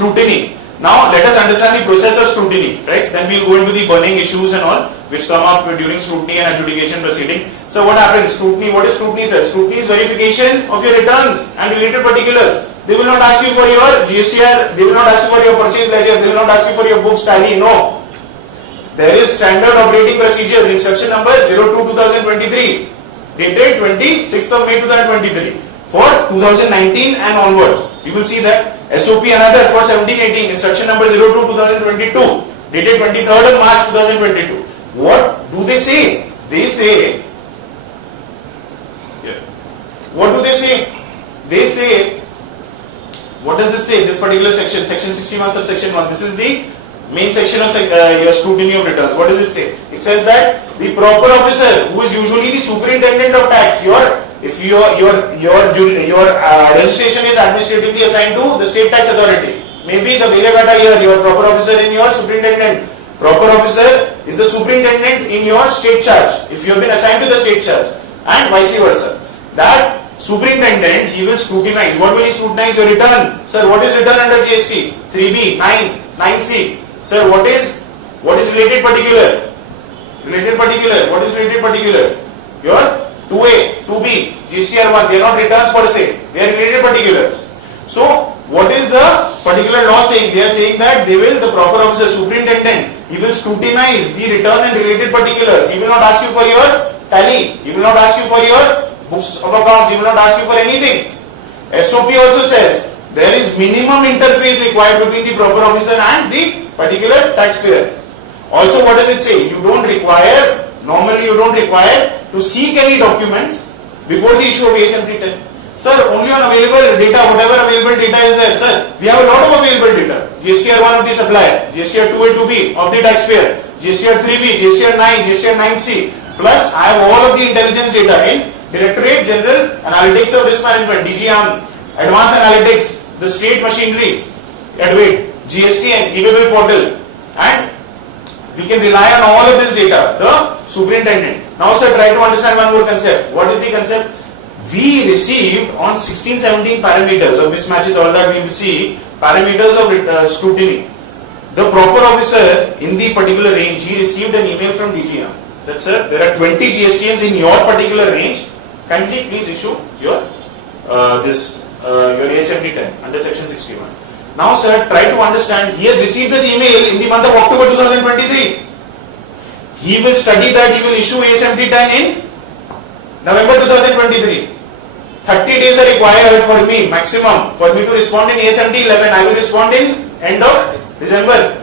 scrutiny. Now let us understand the process of scrutiny, right? Then we will go into the burning issues and all which come up during scrutiny and adjudication proceeding. So what happens? Scrutiny, what is scrutiny, sir? Scrutiny is verification of your returns and related particulars. They will not ask you for your GSTR, they will not ask you for your purchase ledger, they will not ask you for your books tally, no. There is standard operating procedures, instruction number 02/2023, dated 26th of May 2023 for 2019 and onwards. You will see that SOP another for 17-18, instruction number 02/2022, dated 23rd of March 2022. What do they say? They say, what do they say? They say, what does this say? This particular section, section 61 subsection 1, this is the main section of your scrutiny of returns. What does it say? It says that the proper officer, who is usually the superintendent of tax, if your registration is administratively assigned to the state tax authority, maybe the Belagata here, your proper officer in your superintendent, proper officer is the superintendent in your state charge, if you have been assigned to the state charge, and vice versa. That superintendent, he will scrutinize. What will he scrutinize? Your return. Sir, what is return under GST? 3B, 9C. Sir, what is related particular? Related particular. What is related particular? Your 2A, 2B, GSTR 1. They are not returns per se. They are related particulars. So, what is the particular law saying? They are saying that they will, the proper officer, superintendent, he will scrutinize the return and related particulars. He will not ask you for your tally. He will not ask you for your books of accounts. He will not ask you for anything. SOP also says there is minimum interface required between the proper officer and the particular taxpayer. Also, what does it say? You don't require, normally you don't require to seek any documents before the issue of ASMT 10. Sir, only on available data, whatever available data is there. Sir, we have a lot of available data. GSTR 1 of the supplier, GSTR 2A, 2B of the taxpayer, GSTR 3B, GSTR 9, GSTR 9C. Plus, I have all of the intelligence data in Directorate General Analytics of Risk Management, DGAM, Advanced Analytics, the State Machinery, Advait, GST and e-bill portal, and we can rely on all of this data, the superintendent. Now sir, try to understand one more concept. What is the concept? We received on 16-17 parameters of mismatches, all that we will see, parameters of scrutiny. The proper officer in the particular range, he received an email from DGAM that sir, there are 20 GSTNs in your particular range. Kindly please issue your your ASMT 10 under section 61. Now sir, try to understand, he has received this email in the month of October 2023. He will study that, he will issue ASMT 10 in November 2023. 30 days are required for me, maximum, for me to respond in ASMT 11. I will respond in end of December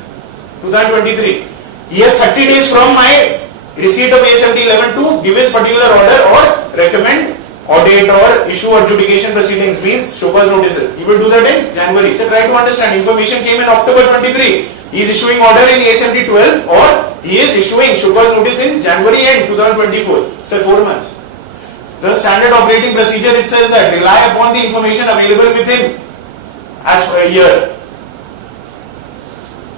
2023. He has 30 days from my receipt of ASMT 11 to give his particular order or recommend audit or issue adjudication proceedings, means show cause notices. He will do that in January. So try to understand, information came in October 23. He is issuing order in ASMT 12 or he is issuing show cause notice in January end 2024. So 4 months. The standard operating procedure, it says that rely upon the information available with him as for a year.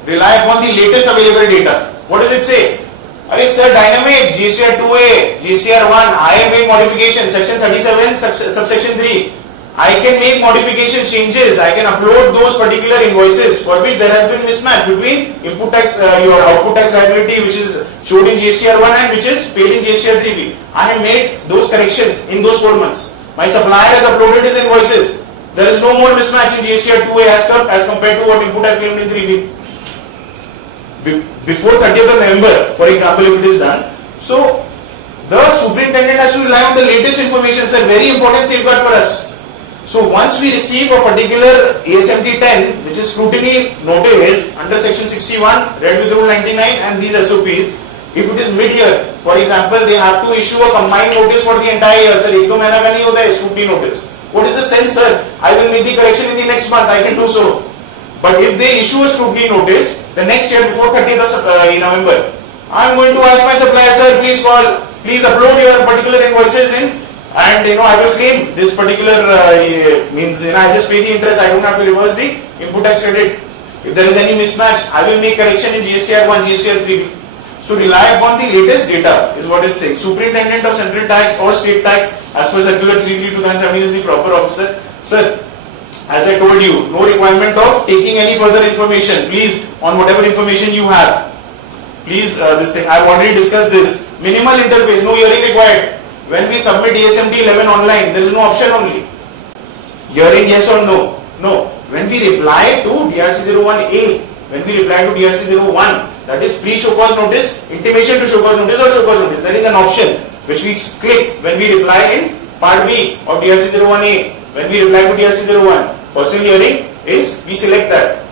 Rely upon the latest available data. What does it say? Are sir, dynamic, GSTR 2A, GSTR 1, I have made modification, section 37, subsection 3. I can make modification changes, I can upload those particular invoices for which there has been mismatch between input tax, your output tax liability which is showed in GSTR 1 and which is paid in GSTR 3B. I have made those corrections in those 4 months. My supplier has uploaded his invoices. There is no more mismatch in GSTR 2A as compared to what input tax claimed in 3B. Before 30th of November, for example, if it is done. So, the superintendent has to rely on the latest information. It's a very important safeguard for us. So, once we receive a particular ASMT 10, which is scrutiny notice under section 61, read with rule 99 and these SOPs, if it is mid-year, for example, they have to issue a combined notice for the entire year. Sir, 1 mahina ka nahi hota hai scrutiny notice. What is the sense, sir? I will make the correction in the next month. I can do so. But if they issue a scrutiny notice the next year before 30th of November, I am going to ask my supplier, sir, please call, please upload your particular invoices in, and I will claim this particular means I just pay the interest. I don't have to reverse the input tax credit. If there is any mismatch, I will make correction in GSTR 1, GSTR 3B. So rely upon the latest data is what it says. Superintendent of central tax or state tax as per circular 33/2017 is the proper officer. Sir, as I told you, no requirement of taking any further information. Please, on whatever information you have, please this thing. I have already discussed this. Minimal interface, no hearing required. When we submit ASMT 11 online, there is no option only. Hearing yes or no? No. When we reply to DRC 01A, when we reply to DRC 01, that is pre-show cause notice, intimation to show cause notice or show cause notice. There is an option which we click when we reply in part B of DRC 01A. When we reply to DRC 01, personal hearing is, we select that.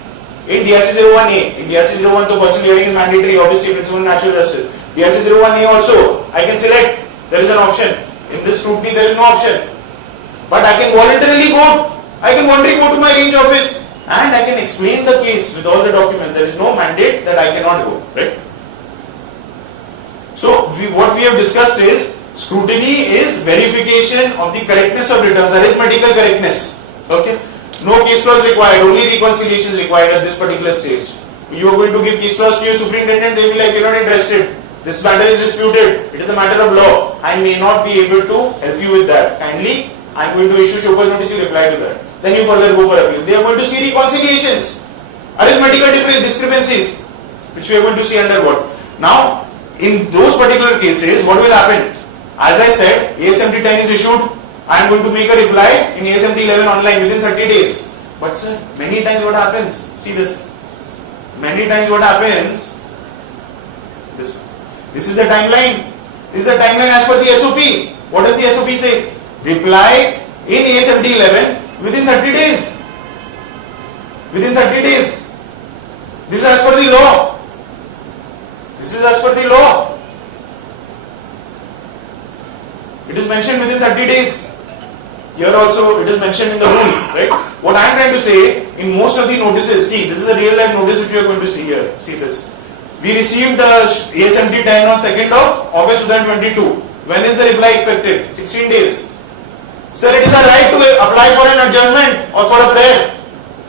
In DRC 01A, in DRC 01, so personal hearing is mandatory, obviously principle of natural justice. DRC 01A also, I can select, there is an option. In this scrutiny, there is no option. But I can voluntarily go, to my range office and I can explain the case with all the documents. There is no mandate that I cannot go, right? So, what we have discussed is, scrutiny is verification of the correctness of returns, arithmetical correctness. Okay? No case law is required, only reconciliation is required at this particular stage. You are going to give case laws to your superintendent, they will be like, we are not interested. This matter is disputed. It is a matter of law. I may not be able to help you with that. Kindly, I am going to issue show cause notice, you reply to that. Then you further go for appeal. They are going to see reconciliations, arithmetical discrepancies, which we are going to see under what? Now, in those particular cases, what will happen? As I said, ASMT 10 is issued. I am going to make a reply in ASMT 11 online within 30 days. But sir, many times what happens? See this. Many times what happens? This is the timeline. This is the timeline as per the SOP. What does the SOP say? Reply in ASMT 11 within 30 days. Within 30 days. This is as per the law. This is as per the law. It is mentioned within 30 days. Here also it is mentioned in the rule, right? What I am trying to say, in most of the notices, see, this is a real life notice which you are going to see here. See this. We received the ASMT 10 on 2nd of August 2022. When is the reply expected? 16 days. Sir, it is a right to apply for an adjournment or for a prayer.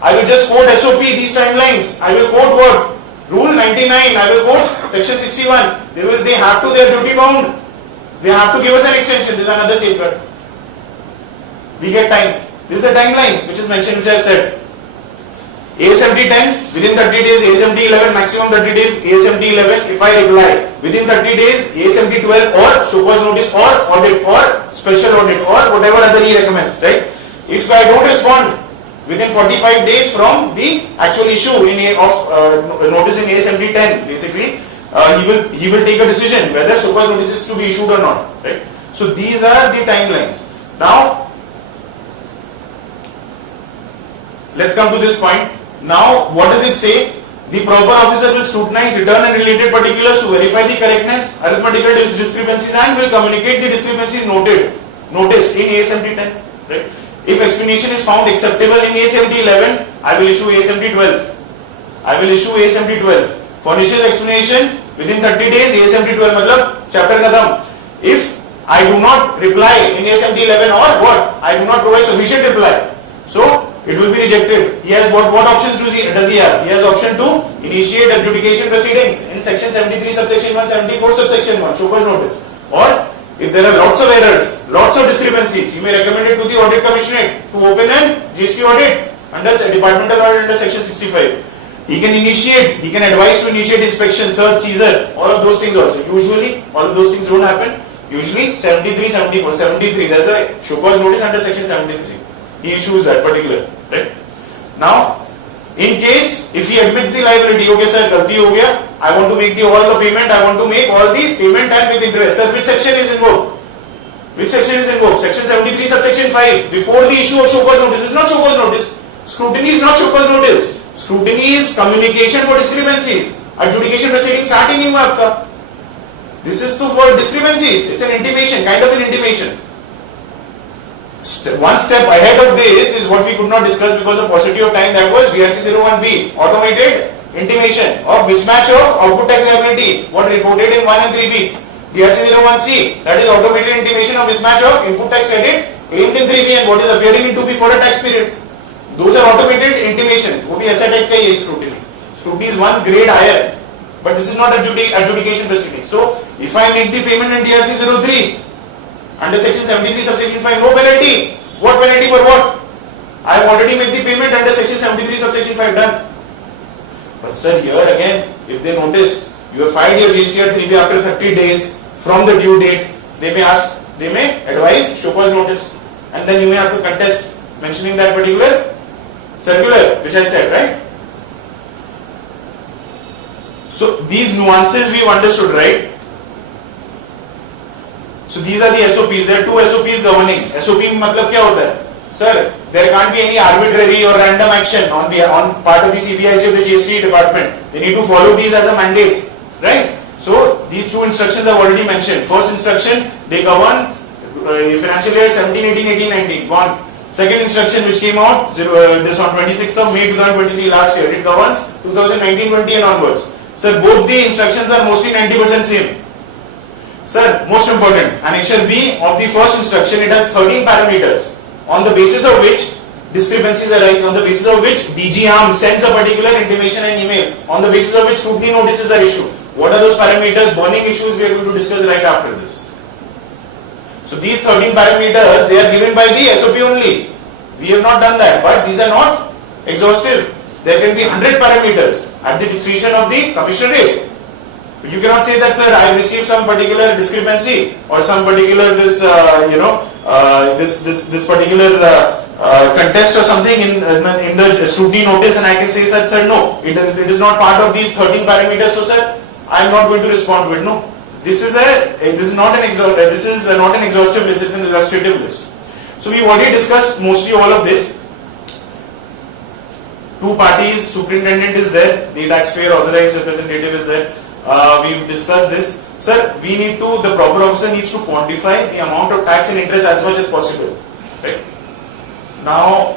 I will just quote SOP, these timelines. I will quote what? Rule 99. I will quote section 61. They have to, they are duty bound. They have to give us an extension. This is another safeguard. We get time. This is the timeline which is mentioned, which I have said. ASMT 10 within 30 days, ASMT 11 maximum 30 days, ASMT 11 if I reply within 30 days, ASMT 12 or show cause notice or audit or special audit or whatever other he recommends, right? If I don't respond within 45 days from the actual issue of notice in ASMT 10, basically he will take a decision whether show cause notice is to be issued or not, right? So these are the timelines. Now let's come to this point. Now, what does it say? The proper officer will scrutinize return and related particulars to verify the correctness, arithmetical discrepancies, and will communicate the discrepancies noticed in ASMT 10. Right? If explanation is found acceptable in ASMT 11, I will issue ASMT 12. I will issue ASMT 12. Furnishes explanation within 30 days. ASMT 12 matlab chapter khatam. If I do not reply in ASMT 11 or what? I do not provide sufficient reply. So it will be rejected. He has what options does he have? He has option to initiate adjudication proceedings in section 73 subsection 1, 74 subsection 1, show cause notice. Or if there are lots of errors, lots of discrepancies, he may recommend it to the audit commissioner to open an GST audit under departmental audit under section 65. He can initiate, he can advise to initiate inspection, search, seizure, all of those things also. Usually, all of those things don't happen. Usually 73, 74, 73, there's a show cause notice under section 73. He issues that particular, right? Now, in case if he admits the liability, okay sir, galti ho gaya, I want to make all the payment, I want to make all the payment and with interest. Sir, which section is invoked? Which section is invoked? Section 73 subsection 5. Before the issue of show cause notice, is not show cause notice. Scrutiny is not show cause notice. Scrutiny is communication for discrepancies. Adjudication proceeding starting नहीं हुआ आपका. This is for discrepancies. It's an intimation, kind of an intimation. One step ahead of this is what we could not discuss because of paucity of time. That was DRC 01B, automated intimation of mismatch of output tax liability, what reported in 1 and 3B. DRC 01C, that is automated intimation of mismatch of input tax credit claimed in 3B and what is appearing in 2B for a tax period. Those are automated intimations. वो भी ऐसा type का ही है scrutiny. Scrutiny is one grade higher, but this is not adjudication proceeding. So if I make the payment in DRC 03 under section 73 subsection 5, no penalty. What penalty for what? I have already made the payment under section 73 subsection 5, done. But sir, here again, if they notice you have filed your GST 3B after 30 days from the due date, they may advise show cause notice, and then you may have to contest mentioning that particular circular which I said, right? So these nuances we've understood, right? So these are the SOPs. There are two SOPs governing. SOP मतलब क्या होता है? Sir, there can't be any arbitrary or random action on part of the CBIC or the GST department. They need to follow these as a mandate, right? So these two instructions I've already mentioned. First instruction, they govern financial year 17, 18, 18, 19. One. Second instruction which came out this on 26th of May 2023 last year. It governs 2019-20 and onwards. Sir, both the instructions are mostly 90% same. Sir, most important, Annexure B of the first instruction, it has 13 parameters on the basis of which discrepancies arise, on the basis of which DG Arm sends a particular intimation and email, on the basis of which scrutiny notices are issued. What are those parameters? Burning issues we are going to discuss right after this. So these 13 parameters, they are given by the SOP only. We have not done that, but these are not exhaustive. There can be 100 parameters at the discretion of the commissionerate. But you cannot say that, sir, I received some particular discrepancy or some particular this particular contest or something in the scrutiny notice, and I can say that, sir, no, it is not part of these 13 parameters. So, sir, I am not going to respond to it. No, this is not an exhaustive list. It's an illustrative list. So we've already discussed mostly all of this. Two parties, superintendent is there, the taxpayer authorized representative is there. We've discussed this. Sir, the proper officer needs to quantify the amount of tax and interest as much as possible. Right? Now,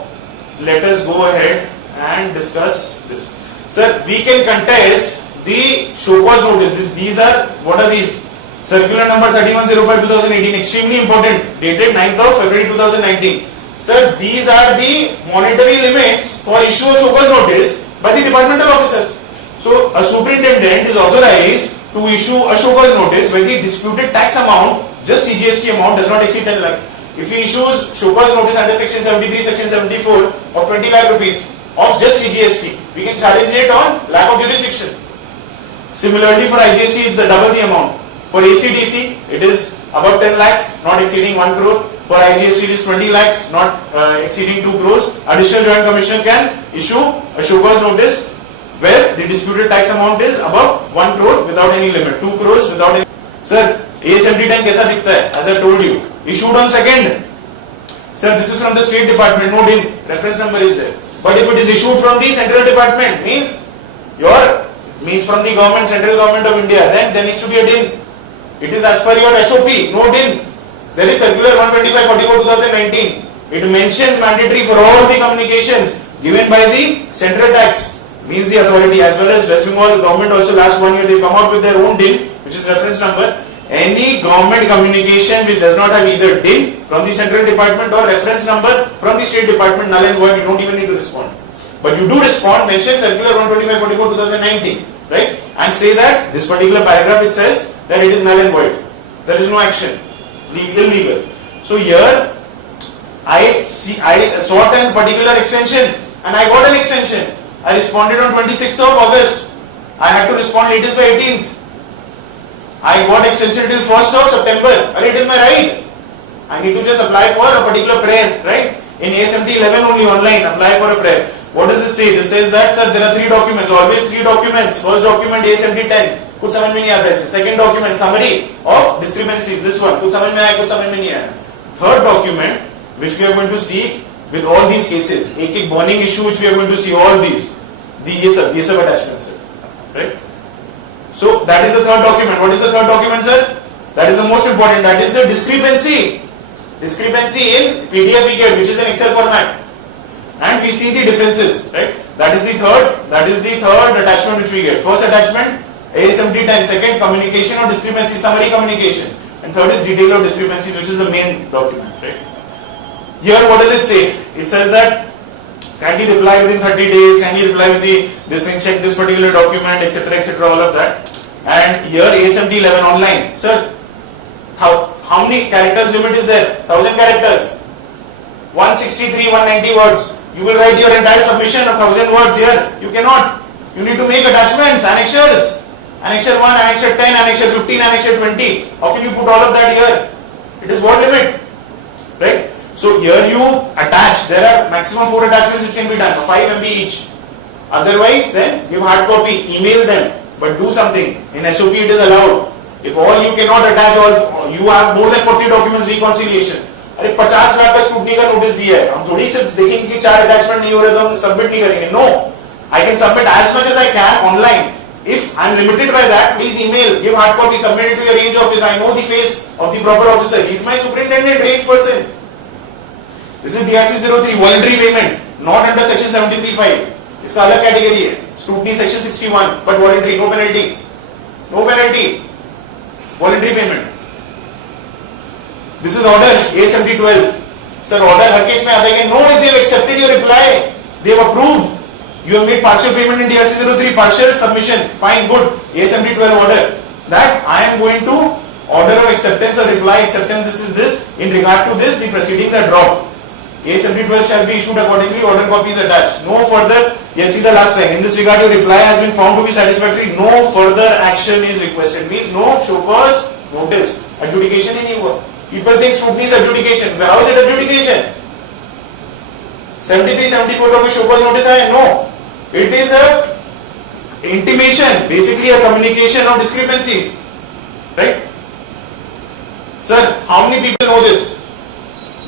let us go ahead and discuss this. Sir, we can contest the show cause notice. These are, what are these? Circular number 3105/2018, extremely important, dated 9th of February 2019. Sir, these are the monetary limits for issue of show cause notice by the departmental officers. So, a superintendent is authorized to issue a show cause notice when the disputed tax amount, just CGST amount, does not exceed 10 lakhs. If he issues show cause notice under section 73, section 74 of 20 lakh rupees of just CGST, we can challenge it on lack of jurisdiction. Similarly, for IGST, it's the double the amount. For ACDC, it is above 10 lakhs, not exceeding 1 crore. For IGST, it is 20 lakhs, not exceeding 2 crores. Additional Joint Commissioner can issue a show cause notice where the disputed tax amount is above 1 crore without any limit, 2 crores without any. Sir, ASMT 10 kaisa dikhta hai? As I told you, issued on 2nd. Sir, this is from the State Department, no DIN, reference number is there. But if it is issued from the Central Department, means from the government, Central Government of India, then there needs to be a DIN. It is as per your SOP, no DIN. There is Circular 125/44/2019. It mentions mandatory for all the communications given by the Central Tax, means the authority, as well as West Bengal government also last 1 year they come out with their own DIN, which is reference number. Any government communication which does not have either DIN from the Central Department or reference number from the State Department, null and void, you don't even need to respond. But you do respond, mention Circular 125/44/2019, right? And say that this particular paragraph, it says that it is null and void. There is no action, illegal. So here, I sought a particular extension and I got an extension. I responded on 26th of August. I had to respond latest by 18th. I got extension till 1st of September. And it is my right. I need to just apply for a particular prayer, right? In ASMT 11 only online, apply for a prayer. What does this say? This says that, sir, there are 3 documents, always 3 documents. First document ASMT 10, कुछ समझ में नहीं आता है. Second document summary of discrepancies. This one, कुछ समझ में आया, कुछ समझ में नहीं आया. Third document, which we are going to see with all these cases, एक burning issue which we are going to see, all these, ये सब attachments, right? So that is the third document. What is the third document, sir? That is the most important. That is the discrepancy in PDF we get, which is an Excel format. And we see the differences, right? That is the third attachment which we get. First attachment, ASMT 10. Second, communication or discrepancy, summary communication. And third is detail of discrepancy, which is the main document, right? Here, what does it say? It says that, can you reply within 30 days? Can you reply with this thing, check this particular document, etc., all of that. And here, ASMT 11 online. Sir, how many characters limit is there? 1000 characters. 163, 190 words. You will write your entire submission of 1000 words here. You cannot. You need to make attachments, annexures. Annexure 1, annexure 10, annexure 15, annexure 20. How can you put all of that here? It is word limit. Right? So here you attach. There are maximum 4 attachments which can be done, 5 MB each. Otherwise, then give hard copy, email them, but do something. In SOP it is allowed. If all you cannot attach, all you have more than 40 documents reconciliation. अरे 50 लाख का scrutiny का notice दिया है, हम थोड़ी सिर्फ देखेंगे कि 4 अटैचमेंट नहीं हो रहे तो हम सबमिट नहीं करेंगे. No, I can submit as much as I can online. If I am limited by that, please email, give hard copy, submit it to your range office. I know the face of the proper officer. He is my superintendent, range person. This is DRC 03, voluntary payment, not under section 73(5). इसका अलग category है. Scrutiny section 61, but voluntary, no penalty. No penalty. Voluntary payment. This is order A7012. Sir, order her case में आ जाएगा. No, if they have accepted your reply, they have approved. You have made partial payment in DRC 03, partial submission. Fine, good. A7012 order. That I am going to order of acceptance or reply acceptance. This is this. In regard to this, the proceedings are dropped. A7012 shall be issued accordingly. Order copy is attached. No further. Yes, see the last line. In this regard, your reply has been found to be satisfactory. No further action is requested. Means no show cause notice. Adjudication ही नहीं हुआ. People think scrutiny is adjudication. How is it adjudication? 73, 74 का कोई show cause notice है? No. It is a intimation, basically a communication of discrepancies. Right? Sir, how many people know this?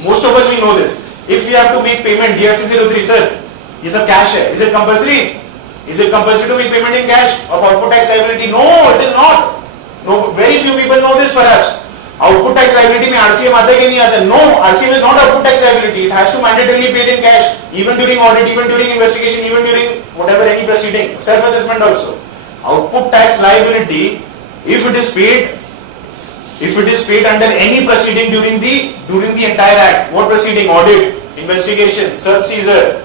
Most of us we know this. If we have to make payment, DRC 03, sir, ये सब cash है. Is it compulsory? Is it compulsory to make payment in cash of output tax liability? No, it is not. No, very few people know this perhaps. Output tax liability में RCM आता है कि नहीं आता? No, RCM is not output tax liability. It has to mandatorily paid in cash, even during audit, even during investigation, even during whatever any proceeding, self-assessment also. Output tax liability, if it is paid under any proceeding during the entire act, what proceeding? Audit, investigation, search seizure,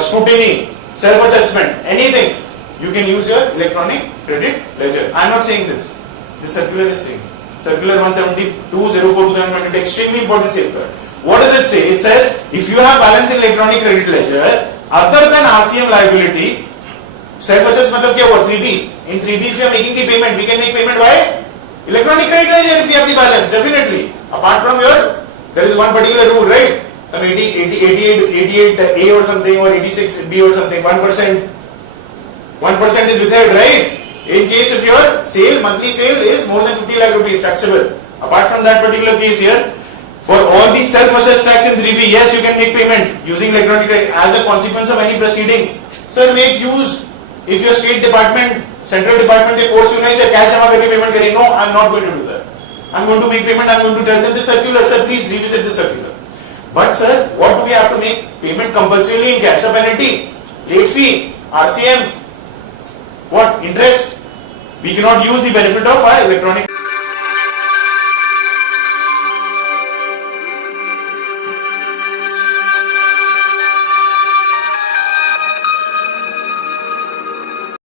scrutiny, self-assessment, anything, you can use your electronic credit ledger. I am not saying this. This circular is saying. Circular 172/04/2020, extremely important safeguard. What does it say? It says if you have balance in electronic credit ledger other than RCM liability, self-assess मतलब क्या हुआ? 3B. In 3B, if you are making the payment, we can make payment by electronic credit ledger if you have the balance, definitely. Apart from there is one particular rule, right? Some 88A or something, or 86B or something. 1% is withheld, right? In case if your monthly sale is more than 50 lakh rupees taxable. Apart from that particular case here, for all the self-assessed tax in 3B, yes, you can make payment using electronic credit as a consequence of any proceeding. Sir, make use. If your state department, central department, they force you to say cash जमा करके payment करें. No, I am not going to do that. I am going to make payment. I am going to tell them this circular. Sir, please revisit this circular. But sir, what do we have to make payment compulsorily in cash? A penalty, late fee, RCM. What? Interest? We cannot use the benefit of our electronic